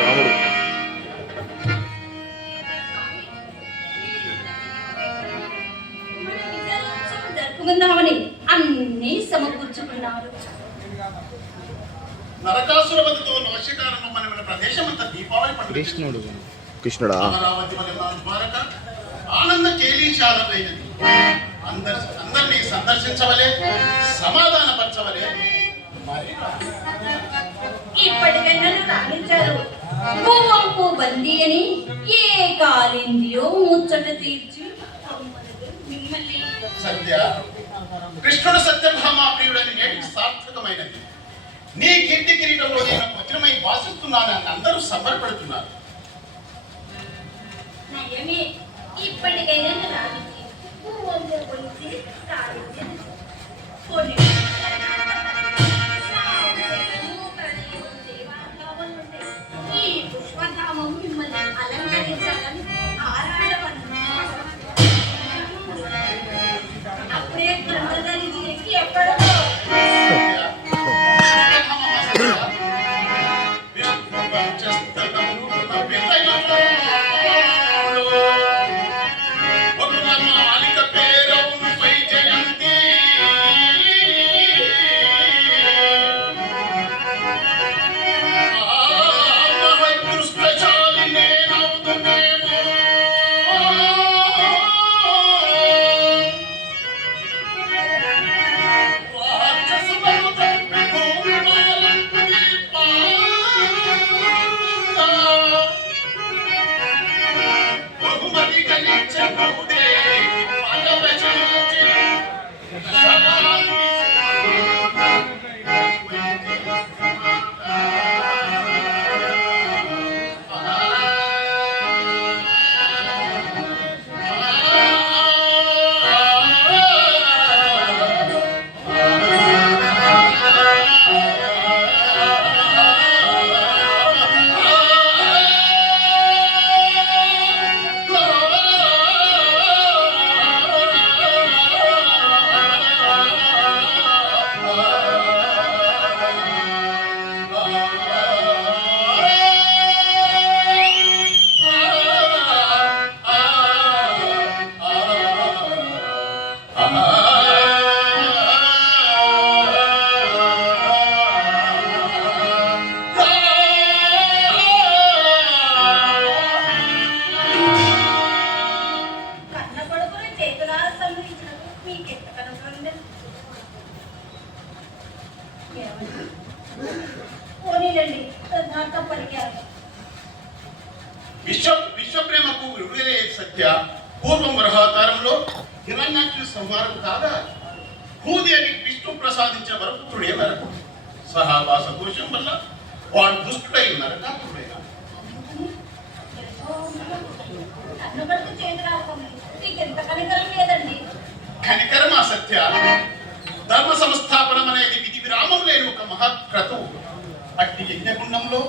రాముడు జరుపుకుందామని అన్ని సమకూర్చుకున్నారు. నరకాసురవధితో నవశకారణం మన ప్రదేశం అంతా దీపావళి కృష్ణుడు కృష్ణుడా అమరావతి వలె ద్వారక ఆనంద కేలీశాలైనది. అందరినీ సందర్శించవలే, సమాధానపరచవలే. ఇప్పటికైనా రాణించారు. పువ్వంపు బందీ అని ఏ కాలిందియో ముచ్చట తీర్చి మిమ్మల్ని సత్య కృష్ణుడు సత్యభామ ప్రియుడని నేటికి సార్థకమైనది. నీ కీర్తి కిరీటంలో నేను వజ్రమై భాషిస్తున్నానని అందరూ సంబరపడుతున్నారు. నయమే, ఇప్పటికైనా రాణించి పువ్వంపు పొంచి ఈ పుష్పధామం మిమ్మల్ని అలంకరించాలని ఆరాడవన్నా అప్పుడే ధరించి ఎక్కడో ఒక మాలిక పేరవు కాగా భూదేవి విష్ణు ప్రసాదించిన వరపుత్రుడే మేరకు సహావాస దోషం వల్ల వాడు దుష్టుడై నరకాత్ముడైనా కన్నుబడితే చేతి రాకుండా నీకెంత కనికరం లేదండి. కనికరం అసత్య ధర్మ సంస్థాపనం అనేది విధి విరామం లేని ఒక మహాక్రతువు. అట్టి యజ్ఞకుండంలో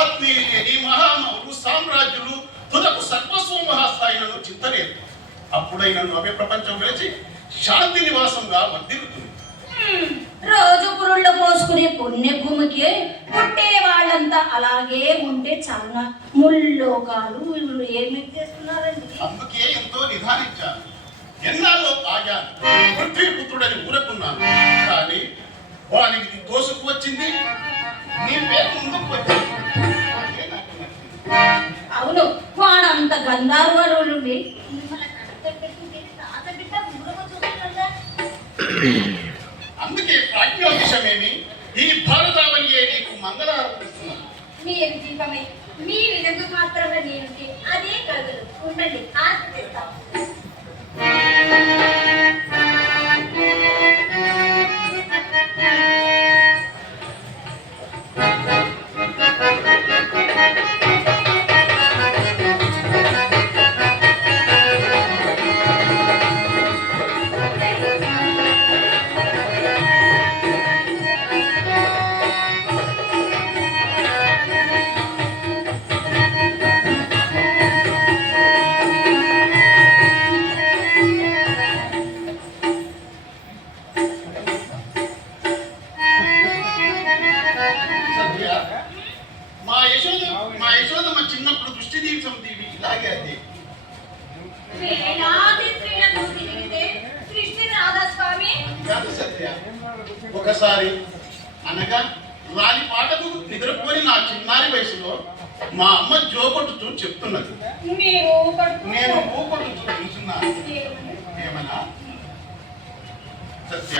ఆత్మీయులు లేని మహామౌలు సామ్రాజ్యులు తుదకు సర్వస్వం మహాస్థాయిలను చింతలేదు. అప్పుడైన నవ్య ప్రపంచం విడిచి శాంతి నివాసంగా వర్ధిల్లుతుంది. రోజు పురుళ్ళు పోసుకునే పుణ్య భూమికి పుట్టే వాళ్ళంతా అలాగే ఉంటే చాలా ముల్లోకాలు వీళ్ళు ఏమి చేస్తున్నారండి. అందుకే ఎంతో నిదానించాను, ఎన్నాళ్ళో ఆగాను, పృథ్వీపుత్రుడని ఊరకున్నాను. కానీ వానికి దోసుకు వచ్చింది, నీ పేరు ముందుకు వచ్చింది. అదే నాకు నచ్చింది. అవును, వాడంత గంధార్వాడు నుండి మిమ్మల్ని కడతెట్టి తాత బిడ్డ ఊరకు చూస్తున్నాడా? అందుకే ప్రాజ్ఞోపేషమేమి ఈ భారతావళియే నీకు మంగళారతిస్తున్నాను. మీరు దీపమై మీ వినకు మాత్రమే నేనుంటే అదే కలుగులు ఉండండి, ఆర్తి తెస్తాం. సత్య, మా యశోదమ్మ చిన్నప్పుడు దృష్టి దీక్షం తీవి ఇలాగే అది. వేలాది స్త్రీలకు తిరిగితే సృష్టి రాధా స్వామి. కాదు సత్య, ఒకసారి అనగా లాలి పాటకు నిద్రపోని నా చిన్నారి వయసులో మా అమ్మ జోకొట్టుతూ చెప్తున్నది. మీరు నేను ఊకొట్టుతూ చూస్తున్నాను. ఏమన్నా సత్య,